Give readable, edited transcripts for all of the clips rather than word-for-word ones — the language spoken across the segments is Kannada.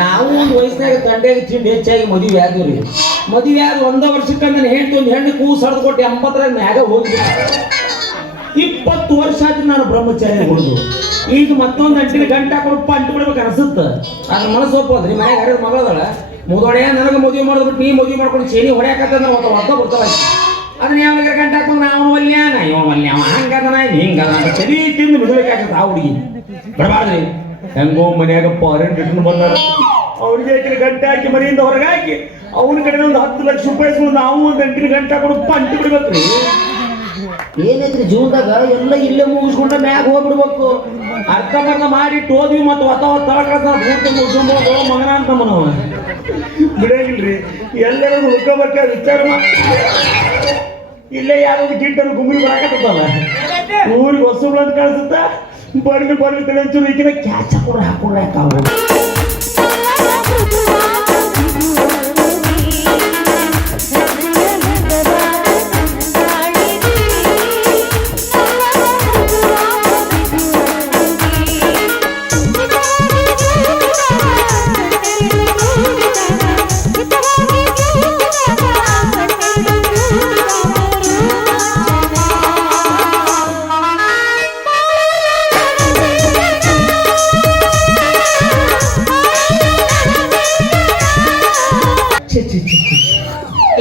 ನಾವು ಒಂದು ವಯಸ್ಸಿನಾಗ ತಂಡೆಗೆ ತಿಂಡಿ ಹೆಚ್ಚಾಗಿ ಮದುವೆ ಆದ್ರಿ. ಮದುವೆ ಆದ 1 ವರ್ಷಕ್ಕೆ ನಾನು ಹೇಳ್ತಿ ಒಂದು ಹೆಣ್ಣು ಕೂಸು ಹಡ್ದು ಕೊಟ್ಟು 80ರ ಮ್ಯಾಗ ಹೋಗಿ 20 ವರ್ಷ ಆಯ್ತು ನಾನು ಬ್ರಹ್ಮಚಾರ್ಯ ಹೊಡೆದು. ಈಗ ಮತ್ತೊಂದು ಗಂಟೆ ಕೊಡಪ್ಪ ಅಂಟು ಬಿಡ್ಬೇಕು ಅನ್ಸುತ್ತ. ಅದ್ರ ಮನಸ್ಸು ಒಪ್ಪೋದ್ರಿ. ಮನೆಗೆ ಹರಿದ ಮಗಳದಳ ಮುದೊಡೆ ನನಗೆ ಮದುವೆ ಮಾಡೋದ್ಬಿಟ್ಟು ನೀ ಮದುವೆ ಮಾಡ್ಕೊಂಡು ಚೇನಿ ಹೊಡ್ಯಾಕತ್ತಂದ್ರೆ ಒತ್ತ ಬರ್ತಾವ. ಅದನ್ನ ಯಾವ ಗಂಟೆ ಹಾಕೊಂಡು ನಾವು ವಲ್ಯಾನ ಇವ ವಲ್ಯ ಅವ ಹಂಗದನ ಹಿಂಗದ ಸರಿ ತಿಂದು ಮಿದಬೇಕಾಗತ್ತ. ಆ ಹುಡುಗಿ ಬರಬಾರ್ದ್ರಿ. ಹೆಂಗೋ ಮನ್ಯಾಗ ಫಾರಿನ್ ರಿಟರ್ನ್ ಬಂದಾರ. ಅವ್ರಿಗೆ ಗಂಟೆ ಹಾಕಿ ಮನೆಯಿಂದ ಹೊರಗೆ ಹಾಕಿ ಅವನ ಕಡೆ ಒಂದು 10 ಲಕ್ಷ ರೂಪಾಯಿ ಇಸ್ಕೊಂಡು ನಾವು ಒಂದು 8 ಗಂಟೆ ಕೊಡಪ್ಪ ಅಂಟು ಬಿಡ್ಬೇಕ್ರಿ. ಏನೈತ್ರಿ ಜೀವನದಾಗ ಎಲ್ಲ ಇಲ್ಲೇ ಮುಗಿಸ್ಕೊಂಡ ಮ್ಯಾಗ ಹೋಗ್ಬಿಡ್ಬೇಕು. ಅರ್ಧಂಬರ್ಧ ಮಾಡಿ ಹೋದ್ವಿ ಮತ್ತು ಮಗನ ಅಂತ ಮನವ ಬಿಡಂಗಿಲ್ರಿ. ಎಲ್ಲರೂ ಹುಡ್ಕೋಬೇಕ ವಿಚಾರ ಇಲ್ಲೇ ಯಾವ್ದು ಗಿಟ್ಟನ್ನು ಗುಮ್ಮಿ ಬರಾಕತ್ತಲ್ಲ ಊರಿಗೆ ಹೊಸಗಳು ಅಂತ ಕಾಣಿಸುತ್ತ. ಬರ್ಗಿ ತಿಳಿಯಂಚೂರು ಈಗಿನ ಕ್ಯಾಚ ಕೂಡ ಹಾಕೊಂಡ್ರೆ ಹಾಕಾವ.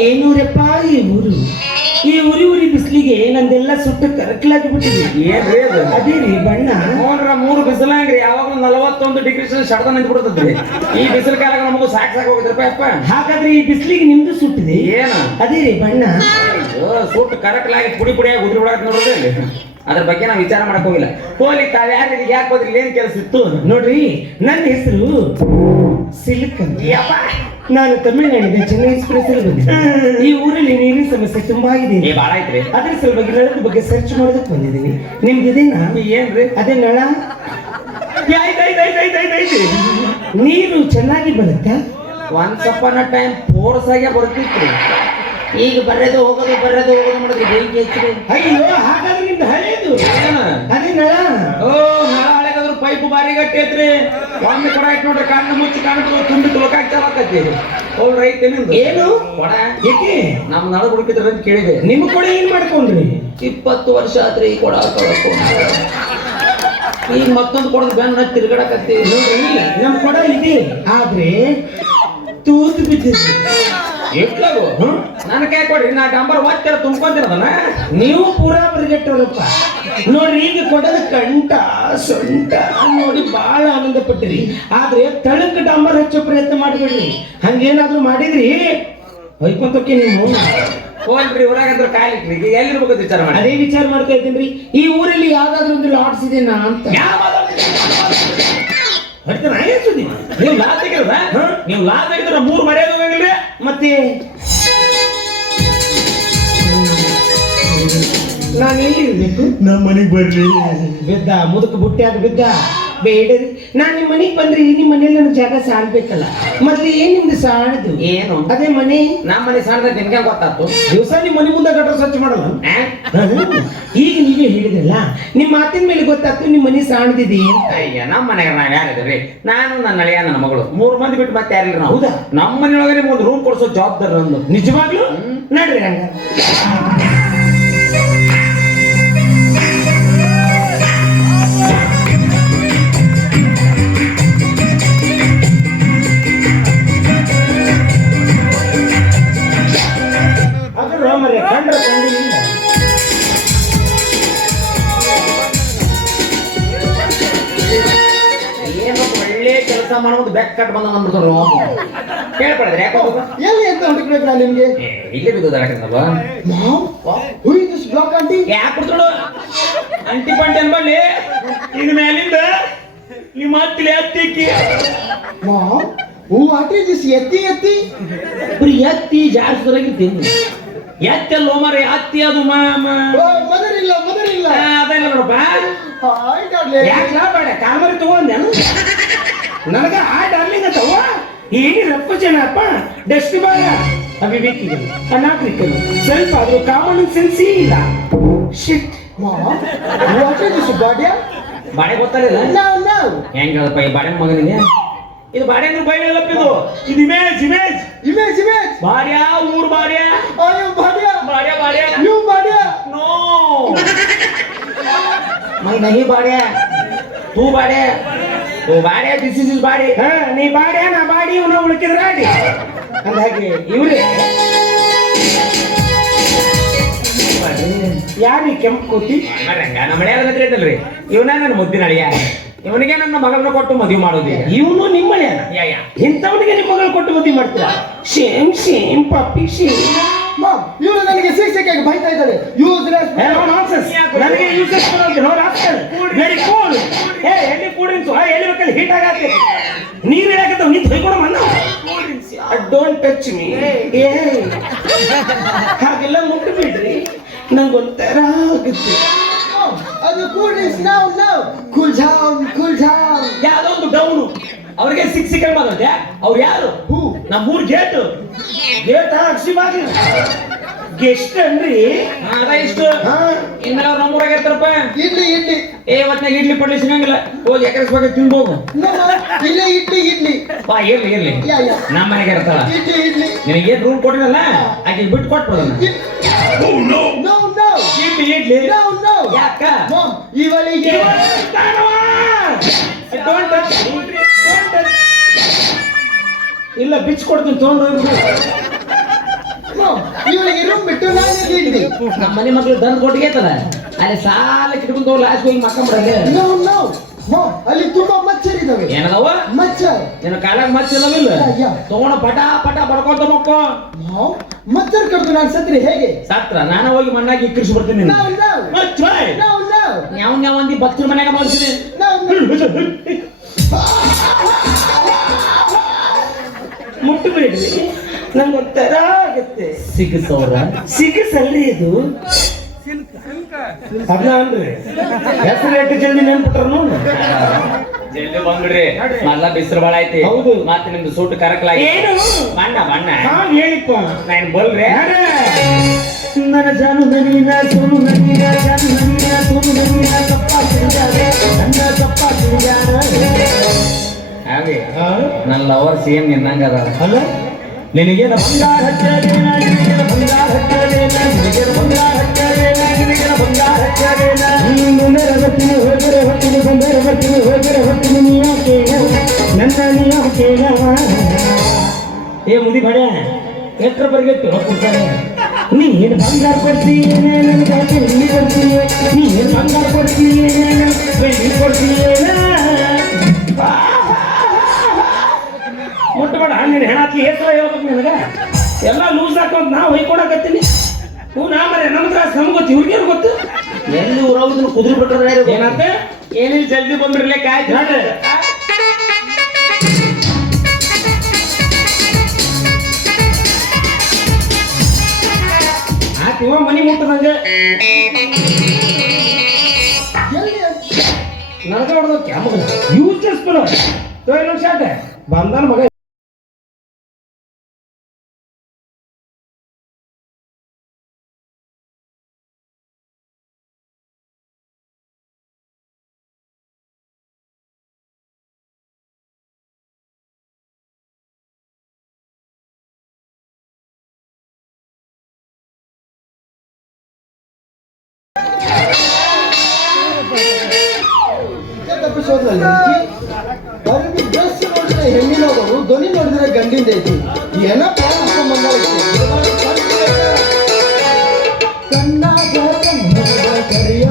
ಏನೂರಪ್ಪ ಈ ಊರಿ ಬಿಸಿಲಿಗೆ ನಂದೆಲ್ಲ ಸುಟ್ಟು ಕರಕಲಾಗಿ ಬಿಟ್ಟಿದೆ. ಏನ್ರಿ ಅದು? ಅದೇ ರೀ ಬಣ್ಣ ನೋಡ್ರ 3 ಬಿಸಿಲಾಗ್ರಿ ಯಾವಾಗಲೂ 41 ಡಿಗ್ರಿ ಶಡ್ದ ನಿಂತು ಬಿಡ್ತದ್ರಿ. ಈ ಬಿಸಿಲು ಕಾಲ ನಮಗೂ ಸಾಕು ಹೋಗಿದ್ರಪ್ಪ ಅಪ್ಪ. ಹಾಗಾದ್ರೆ ಈ ಬಿಸಿಲಿಗೆ ನಿಮ್ದು ಸುಟ್ಟಿದೆ ಏನು? ಅದೇ ರೀ ಬಣ್ಣ ಸುಟ್ಟು ಕರಕಲಾಗಿ ಪುಡಿ ಪುಡಿಯಾಗಿ ಉದ್ರಿ ಬಿಡಾಕ ನೋಡ್ರಿ. ಅದ್ರ ಬಗ್ಗೆ ನಾವು ವಿಚಾರ ಮಾಡಕ್ ಹೋಗಿಲ್ಲ. ಹೋಗ್ಲಿ ತಾವ್ಯಾರಿಗೆ ಯಾಕೆ ಹೋದ್ರಿ? ಏನ್ ಕೆಲಸ ಇತ್ತು ನೋಡ್ರಿ. ನನ್ನ ಹೆಸರು ಸಿಲ್ಕ್ ಅಂತ. ನಾನು ತಮಿಳುನಾಡಿನ ಚೆನ್ನೈ ಎಕ್ಸ್ಪ್ರೆಸ್ ಅಲ್ಲಿ ಬಂದಿದ್ದೆ. ಈ ಊರಲ್ಲಿ ನೀರಿನ ಸಮಸ್ಯೆ ತುಂಬಾ ಇದೆ. ಬಾಳ ಐತ್ರಿ. ಅದ್ರ ಸಲುವಾಗಿ ನಳದ ಬಗ್ಗೆ ಸರ್ಚ್ ಮಾಡೋದಕ್ಕೆ ಬಂದಿದ್ದೀನಿ. ನಿಮ್ಗಿದೇನಾ? ಏನ್ರಿ? ಅದೇ ನಳ ನೀರು ಚೆನ್ನಾಗಿ ಬರುತ್ತಾ? ಒನ್ಸ್ ಅಪಾನ್ ಅ ಟೈಮ್ ಫೋರ್ಸ್ ಆಗಿ ಬರ್ತಿತ್ತು. ಈಗ ಬರೋದು ಹೋಗೋದು ಮಾಡಿದ್ರಿ ಬೆಂಕಿ ಹೆಚ್ಚಿದೆ. ಅಯ್ಯೋ ಹಾಗಾದ್ರೆ ನಿಮ್ದು ಹಳೇದು ಅದೇ ನಳ. ಓ ನಳ ಹಳೆಗಾದ್ರು ಪೈಪ್ ಬಾರಿ ಗಟ್ಟಿ ಐತ್ರಿ. ಒಮ್ಮೆ ಕೊಡ ಆಯ್ತು ನೋಡ್ರಿ. ಕಣ್ಣು ಮುಚ್ಚಿ ಕಾಣ್ಬೋದು ತುಂಬಿ ತುಳಕಾಗ್ತಾವಕತ್ತಿ. ಅವ್ರು ರೈತ ನಿಮ್ದು ಏನು ಕೊಡ ಏಕೆ ನಮ್ ನಳ ಹುಡುಕಿದ್ರ ಅಂತ ಕೇಳಿದೆ. ನಿಮ್ ಕೊಡ ಏನ್ ಮಾಡ್ಕೊಂಡ್ರಿ? 20 ವರ್ಷ ಆತ್ರಿ ಈ ಕೊಡ ಈಗ ಮತ್ತೊಂದು ಕೊಡದ ಬೆನ್ನ ತಿರ್ಗಡಕತ್ತೀವಿ ನೋಡ್ರಿ. ನಮ್ ಕೊಡ ಇದೆ ಆದ್ರೆ ತೂತು ಬಿದ್ದಿದೆ. ಎಟ್ಲಾಗು ನನ್ನ ಕೈ ಕೊಡ್ರಿ. ನಾ ಡಂಬರ್ ಒತ್ತರ ತುಂಬ್ಕೊಂತಿರೋದನ್ನ ನೀವು ಪೂರಾ ಬರಿಗೆಟ್ಟವ್ರಪ್ಪ. ನೋಡ್ರಿ ಈಗ ಕೊಡದ ಕಂಠ ಸೊಂಟ ನೋಡಿ ಬಹಳ ಆನಂದ ಪಟ್ಟಿರಿ. ಆದ್ರೆ ತಳಕ್ ಡಂಬರ್ ಹಚ್ಚೋ ಪ್ರಯತ್ನ ಮಾಡ್ಬೇಡ್ರಿ. ಹಂಗೇನಾದ್ರು ಮಾಡಿದ್ರಿ ಹೊಯ್ಕೊಂತಕ್ಕೆ ನೀವು ಹೋಗ್ರಿ. ಊರಾಗಂದ್ರೆ ಕಾಯ್ಲಿಕ್ರಿ ಎಲ್ಲಿರ್ಬೇಕು ವಿಚಾರ ಮಾಡಿ. ಅದೇ ವಿಚಾರ ಮಾಡ್ತಾ ಇದ್ದೀನಿ. ಈ ಊರಲ್ಲಿ ಯಾವ್ದಾದ್ರು ಒಂದು ಲಾಡ್ಸ್ ಇದೆನಾ ಅಂತ. ನೀವು ಲಾ ತೆಗಿದ್ರ? ನೀವು ಲಾ ತೆಗಿದ್ರ 3 ಮರ್ಯಾದೆ ಹೋಗಿಲ್ರಿ. ಮತ್ತೆ ನಾನು ಎಲ್ಲಿ ಇರ್ಬೇಕು? ನಮ್ಮ ಮನೆಗೆ ಬರ್ರಿ. ಬಿದ್ದ ಮುದುಕ ಬುಟ್ಟ್ಯಾಗ ಬಿದ್ದ ಬೇಡ್ರಿ. ನಾನ್ ನಿಮ್ ಮನೆಗ್ ಬಂದ್ರಿ ನಿಮ್ ಮನೇಲಿ ನನ್ನ ಜಾಗ ಸಾಳ್ಬೇಕಲ್ಲ. ಮೊದ್ಲು ಏನ್ ನಿಮ್ದು ಸಾಣದು ಏನು? ಅದೇ ಮನೆ. ನಮ್ಮ ಮನೆ ಸಾಣದ ನಿಮ್ಗೆ ಗೊತ್ತಾಯ್ತು. ದಿವಸ ನಿಮ್ ಮನೆ ಮುಂದೆ ಗಟ್ರ ಸ್ವಚ್ಛ ಮಾಡಲ್ಲ. ಈಗ ನೀವೇ ಹೇಳಿದ್ರಲ್ಲ ನಿಮ್ ಮಾತಿನ ಮೇಲೆ ಗೊತ್ತಾಯ್ತು ನಿಮ್ ಮನೆ ಸಾಣದಿದೆ. ಅಯ್ಯ ನಮ್ಮ ಮನೆಗೆ ನಾವ್ ಯಾರಿದ್ರಿ? ನಾನು ನನ್ನ ಅಳಿಯ ನನ್ನ ಮಗಳು 3 ಮಂದಿ ಬಿಟ್ಟು ಮತ್ತೆ ಯಾರಿಲ್ಲ. ಹೌದಾ? ನಮ್ಮ ಮನೆಯೊಳಗೆ ನಿಮ್ಗೆ ಒಂದು ರೂಮ್ ಕೊಡ್ಸೋ ಜವಾಬ್ದಾರ ನಂದು. ನಿಜವಾಗ್ಲು ನಡ್ರಿ ಹಂಗ. ಕೆಲಸ ಮಾಡೋದು ಬೆಕ್ ಕಟ್ ಬಂದ ಅಂದ್ಬಿಡ್ತಾರ. ಕೇಳ್ಪಡಿದ್ರೆ ಯಾಕೆ ಎಲ್ಲಿ ಅಂತ ಹುಡುಕ್ಬೇಕ್ರ ನಿಮ್ಗೆ? ಇಲ್ಲೇ ಬಿದ್ದೋದ ಯಾಕೆ ಬಿಡ್ತಾಳು ಅಂಟಿ ಪಂಟಿ ಅನ್ಬಳ್ಳಿ. ಈಗ ಮೇಲಿಂದ ನಿಮ್ಮ ಹತ್ತಿಲಿ ಹತ್ತಿಕ್ಕಿ ಎತ್ತಿ ಎತ್ತಿ ಬರೀ ಎತ್ತಿ ಜಾಸ್ತಿ ತಿನ್ನು. ಎತ್ತಲ್ಲ ಮರಿ ಹತ್ತಿ ಅದು ಮೊದಲಿಲ್ಲ ಅದೆಲ್ಲ ನೋಡಪ್ಪ. ಯಾಕೆ ಬೇಡ ಕಾಮರಿ ತಗೊಂಡೇನು? ನನಗ ಆ ಡಾರ್ಲಿಂಗ್ ಅಂತವ ಏನಿ ರಪ್ಪ ಜನಪ್ಪ. ಡಸ್ಟ್ ಬಾಳ ಅವಿವೇಕಿಗಳು ಅನಾಗರಿಕರು ಸ್ವಲ್ಪ ಆದ್ರೂ ಕಾಮನ್ ಸೆನ್ಸ್ ಇಲ್ಲ. ಶಿಟ್ ಬಾಡೆ ಗೊತ್ತಾಗಲಿಲ್ಲ ಹೆಂಗಪ್ಪ ಈ ಬಾಡೆ ಮಗನಿಗೆ ಇದು ಬಾಡ್ಯ ಅಂದ್ರೆ ಬೈಲಪ್ಪ ಇದು ಇದು ಇಮೇಜ್ ಇಮೇಜ್ ಇಮೇಜ್ ಇಮೇಜ್ ಬಾಡ್ಯ ಊರ್ ಬಾಡ್ಯ ಅಯ್ಯೋ ಬಾಡ್ಯ ಬಾಡ್ಯ ಬಾಡ್ಯ ಯು ಬಾಡ್ಯ नो मैं नहीं बाड़े तू बाड़े तू बाड़े दिस इज बाड़ी हाँ ನೀ ಬಾಡ್ಯ ನಾ ಬಾಡಿ ಇವನ ಉಳಿಕಿದ್ರ ಆಡಿ ಅಂದಾಗೆ ಇವ್ರೆ ಯಾರಿ ಕೆಂಪು ಕೂತಿ ಮರಂಗ ನಮ್ಮ ಮಳೆಯಾದ ಹತ್ರ ಐತಲ್ರಿ ಇವನ ನನ್ನ ಮುದ್ದಿನ ಅಳಿಯ ಇವನಿಗೆ ನನ್ನ ಮಗಳನ್ನ ಕೊಟ್ಟು ಮದುವೆ ಮಾಡೋದು ಇವನು ನಿಮ್ಮ ಅಳಿಯ ಇಂಥವನಿಗೆ ನಿಮ್ಮ ಮಗಳು ಕೊಟ್ಟು ಮದುವೆ ಮಾಡ್ತೀರಾ ಶೇಮ್ ಶೇಮ್ ಪಪ್ಪಿ ಶೇಮ್ ಮಾಮ್ ಇವಳು ನನಗೆ ಸಿಕ್ಕಾಗಿ ಬೈತಾ ಇದ್ದಾಳೆ ಯೂಸ್ಲೆಸ್ ನನಗೆ ಯೂಸ್ಲೆಸ್ ವೆರಿ ಕೂಲ್ ಏ ಎಲ್ಲಿ ಕೂಲ್ ಡ್ರಿಂಕ್ಸ್ ಎಲ್ಲಿ ಬೇಕಲ್ಲಿ ಹೀಟ್ ಆಗತ್ತೆ ನೀರು ಇಡಾಕತ್ತವ ನಿಂತು ಹೊಯ್ಕೊಡು ಮನ್ನ ಡೋಂಟ್ ಟಚ್ ಮೀ ಏ ಹಾಗೆಲ್ಲ ಮುಟ್ಟು ಬಿಡ್ರಿ ನಂಗೊಂಥರ ಆಗುತ್ತೆ ಅದು ಕೂಲ್ ಡ್ರಿಂಕ್ಸ್ ನಾವು ಕೂಲ್ ಡೌನ್ ಯಾವ್ದೋ ಒಂದು ಡೌನು ಅವ್ರಿಗೆ ಸಿಕ್ಕಲ್ ಮಾತಾಡ್ದೆ ಅವ್ರು ಯಾರು ನಮ್ಮೂರ್ ಗೇಟ್ ಅಕ್ಷಿ ಬಾಗಿ ಗೆಸ್ಟ್ ಅನ್ರಿ ಅದ ಇಷ್ಟು ಇನ್ಮೇಲೆ ಅವ್ರು ನಮ್ಮೂರಾಗ ಇರ್ತಾರಪ್ಪ ಇಡ್ಲಿ ಏ ಒಟ್ನಾಗ ಇಡ್ಲಿ ಪಡ್ಲಿ ಸಿಗಂಗಿಲ್ಲ ಹೋಗಿ ಎಕರೆಸ್ ಬಗ್ಗೆ ತಿನ್ಬೋಗು ಇಲ್ಲ ಇಡ್ಲಿ ಬಾ ಇರ್ಲಿ ನಮ್ಮ ಮನೆಗೆ ಇರ್ತಾಳ ಇಡ್ಲಿ ನಿನಗೆ ಏನ್ ರೂಲ್ ಕೊಟ್ಟಿರಲ್ಲ ಆಕೆ ಬಿಟ್ಟು ಕೊಟ್ಬಿಡೋಣ ಇಡ್ಲಿ ಯಾಕ ಇವಳಿಗೆ ಇಲ್ಲ ಬಿಚ್ಚ ಕೊಡ್ತೀನಿ ತಗೊಂಡು ಇವಳಿಗೆ ರೂಮ್ ಬಿಟ್ಟು ಇಡ್ಲಿ ನಮ್ಮ ಮನೆ ಮಕ್ಳು ದನ್ ಕೊಟ್ಟಿಗೆತದ ಅಲ್ಲಿ ಸಾಲ ಕಿಟ್ಕೊಂಡು ಲಾಸ್ಟ್ ಹೋಗಿ ಮಕ್ಕಂಬಿಡಲ್ಲ ಅಲ್ಲಿ ತುಂಬಾ ಮಚ್ಚರ್ ಇದಾವೆ ಏನದವ ಮಚ್ಚರ್ ನಿನ್ನ ಕಾಲಾಗ ಮಚ್ಚ ಇದಾವಿಲ್ಲ ತಗೊಂಡ ಪಟ ಪಡ್ಕೋತ ಮಕ್ಕೋ ಮಚ್ಚರ್ ಕಡ್ದು ನಾನು ಸತ್ರಿ ಹೇಗೆ ಸತ್ರ ನಾನು ಹೋಗಿ ಮಣ್ಣಾಗಿ ಇಕ್ಕರಿಸಿ ಬರ್ತೀನಿ ಯಾವ ಒಂದಿ ಭಕ್ತರ ಮನ್ಯಾಗ ಮಾಡ್ತೀನಿ ಮುಟ್ಟಬೇಡ್ರಿ ನಂಗೊಂಥರ ಆಗುತ್ತೆ ಸಿಗಸಲ್ರಿ ಇದು ಅದ್ನ ಅನ್ರಿ ಹೆಸರು ಎಷ್ಟು ಜಲ್ದಿ ನೆನ್ಬಿಟ್ರು ಜಲ್ದಿ ಬಂದ್ಬಿಡ್ರಿ ಮೊದ್ಲ ಬಿಸಿಲು ಬಾಳ ಐತಿ ಹೌದು ಮತ್ತೆ ನಿಮ್ದು ಸೂಟ್ ಕರಕಲಾಗಿ ಏನು ಬಣ್ಣ ಹೇಳಿಪ್ಪ ನಾನು ಬಲ್ರಿ ನನ್ನ ಜಾನು ನವೀನ ಸೋನು ನವೀನ ಜಾನು ನವೀನ ಸೋನು ನವೀನ ಕಪ್ಪ ಸಿರಿಗಾರೆ ನನ್ನ ಕಪ್ಪ ಸಿರಿಗಾರ ಹಾಗೆ ನನ್ನ ಲವರ್ ಸೇಮ್ ನಿನ್ನಂಗ ಅದ ಅಲ್ಲ ನಿನಗೇನ ಬಂಗಾರ ಹಚ್ಚದೇನ ನಿನಗೇನ ಬಂಗಾರ ಹಚ್ಚದೇನ ನಿನಗೇನ ಬಂಗಾರ ಹಚ್ಚದೇನ ನಿನಗೇನ ಬಂಗಾರ ಹಚ್ಚದೇನ ನೀನು ನೆರವತ್ತಿನ ಹೋದರೆ ಹೊತ್ತಿನ ಬಂದರೆ ಹೊತ್ತಿನ ಹೋದರೆ ಹೊತ್ತಿನ ನೀಯ ಕೇಳ ನನ್ನ ನೀಯ ಕೇಳ ಏ ಮುದಿ ಬಡ ಎಟ್ರ ಬರ್ಗೆತ್ತು ಕೊಡ್ತಾನೆ ನೀನು ಬಂಗಾರ ಕೊಡ್ತೀಯೇನೆ ನನಗೆ ಬೆಳ್ಳಿ ಕೊಡ್ತೀಯ ನೀನು ಬಂಗಾರ ಕೊಡ್ತೀಯೇನೆ ಬೆಳ್ಳಿ ಕೊಡ್ತೀಯೇನ ಮುಟ್ಟಬೇಡ ನೀನು ಹೆಣಾಕಿ ಹೆಸರ ಹೇಳ್ಬೇಕು ನಿನಗೆ ಎಲ್ಲ ಲೂಸ್ ಹಾಕೊಂಡ್ ನಾವು ಹೊಯ್ಕೊಡಕತ್ತೀನಿ ಹ್ಞೂ ನಾ ಮರೆ ನಮ್ಗೆ ತ್ರಾಸ ನಮ್ಗೆ ಗೊತ್ತು ಇವ್ರಿಗೇನು ಗೊತ್ತು ಎಲ್ಲಿ ಊರವ್ರದನ್ನು ಕುದುರೆ ಬಿಟ್ಟರೆ ಏನಂತ ಏನಿಲ್ಲ ಜಲ್ದಿ ಬಂದ್ಬಿಡ್ಲೆ ಕಾಯ್ತು ನೋಡ್ರಿ ಆಕಿವ ಮನಿ ಮುಟ್ಟದಂಗೆ ನನಗೆ ಹೊಡೆದ ಕ್ಯಾಮಗ ಯೂಸ್ చేసుకున్నా ತೋಯ್ ಶಾಟ ಬಂದಾನ ಮಗ ಡ್ರೆಸ್ ನೋಡಿದ್ರೆ ಹೆಣ್ಣಿನವರು ಧ್ವನಿ ನೋಡಿದ್ರೆ ಗಂಡಿಂದ ಐತಿ ಏನಪ್ಪ ಕರಿಯ